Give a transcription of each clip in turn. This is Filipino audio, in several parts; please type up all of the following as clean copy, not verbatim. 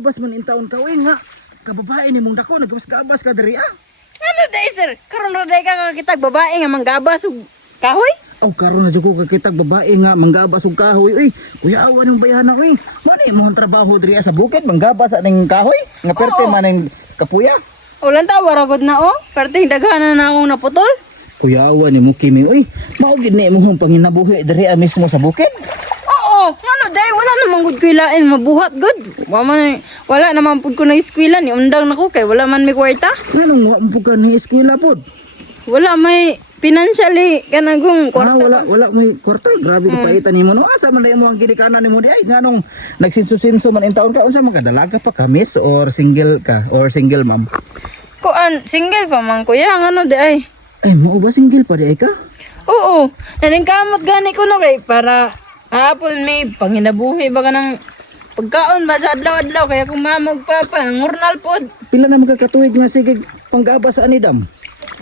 gabas man in taon ka, uy nga. Kababae ni mong dako, nagabas-gabas ka diri ah. Ano day sir? Karon ra day ka kakitag babae nga manggabas og kahoy? Aw karon na jud ko kakitag babae nga manggabas og kahoy. Uy, kuya awan yung bayana uy. Mani mo ang trabaho diri sa bukid manggabas ning kahoy. Nga perte Oo. man ning kapuya. Ulan ta waragod na oh. Perting daghanan na akong naputol. Kuya awan ni mo kimi uy. Mao gid ni mo panginabuhi diri mismo sa bukid. Oo, ngano day wala namang gud ko ilain mabuhat gud. Wala naman pud ko na eskwela ni undang nako kay wala man may kwarta. Nganong wa mo ka ni eskwela pod? Wala may financially kanagong kwarta. Wala may kwarta. Grabe ka paitan nimo no. Asa man mo ang ginikanan nimo di ay nganong nagsinso-sinso man in taon ka unsa man ka dalaga pa ka miss or single ka or single mom? Kuan single pa man kuya ngano di ay. Ay mao ba single pa di ay ka? Oo, naningkamot gani ko no kay para hapon may panginabuhi ba ka ng pagkaon ba sa adlaw-adlaw kaya kung mamog papa ngurnal pod. Pila na magkakatuig nga sige panggabas sa anidam?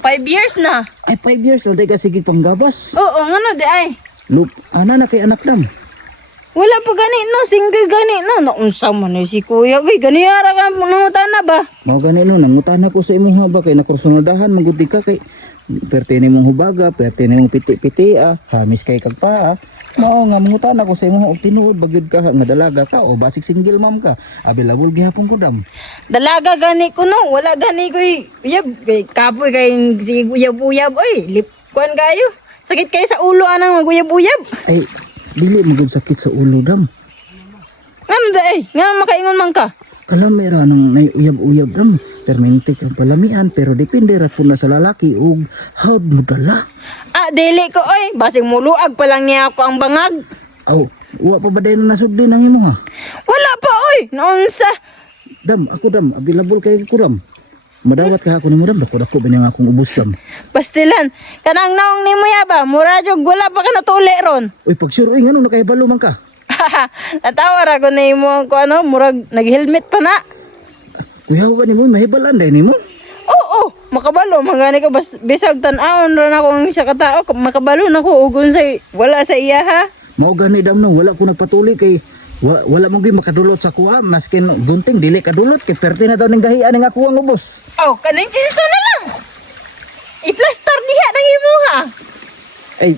5 years na. Ay 5 years old ay ka sige panggabas. Oo, ngano di ay. Look, ana na kay anak dam. Wala pa gani no, single gani no. Naunsa man ni si kuya, gay gani ara ka nangutana ba? Mao gani no nangutana ko sa imong haba kay nakursunadahan manggudi ka kay perte nimong hubaga, perte nimong piti-piti hamis kay kag paa. Mao nga mangutana ko sa imong og tinuod bagyod ka nga dalaga ka o basig single mom ka. Available gihapon ko dam. Dalaga gani ko no, wala gani ko uyab kay kapoy kay si uyab-uyab oy, lipkuan kayo. Sakit kay sa ulo anang maguyab-uyab. Ay dili mo gud sakit sa ulo dam. Ngano da ay, nga makaingon man ka. Kalamera nang nay uyab-uyab dam. Permente ang palamian pero depende ra po na sa lalaki ug hawd mo dala. Ah, dili ko oy, basig muluag pa lang niya ako ang bangag. Aw, wa pa ba din nasugdi nang imo ha? Wala pa oy, naunsa. Dam, ako dam, available kay ko dam. Madawat ka ako nimo dam, dako ba nga akong ubos dam. Pastilan, kanang naong ni mo yaba, mura jog wala pa ka natuli ron. Uy, pag sure uy ngano nakahibalo man ka? Natawar ako na mo ko ano, murag nag-helmet pa na. Kuya wa nimo mahibalan day nimo. Oo, makabalo mangani ka bisag tan-awon ron ako ang isa ka tao, makabalo na ko ugon sa wala sa iya ha. Mao gani dam no, wala ko nagpatuli kay wala mo gyud makadulot sa kuha maskin gunting dili kadulot kay perte na daw ning gahian ning ako ang ubos. Oh, kaning chinso na lang. I-plaster diha nang imo ha. Ay,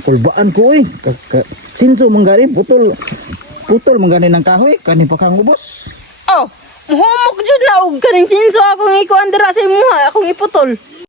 kulbaan ko eh. Sinso manggani putol manggani ng kahoy kani pa kang ubos. Oh, muhumok jud na og kaning chinso akong ikuan dira sa imo ha, akong iputol.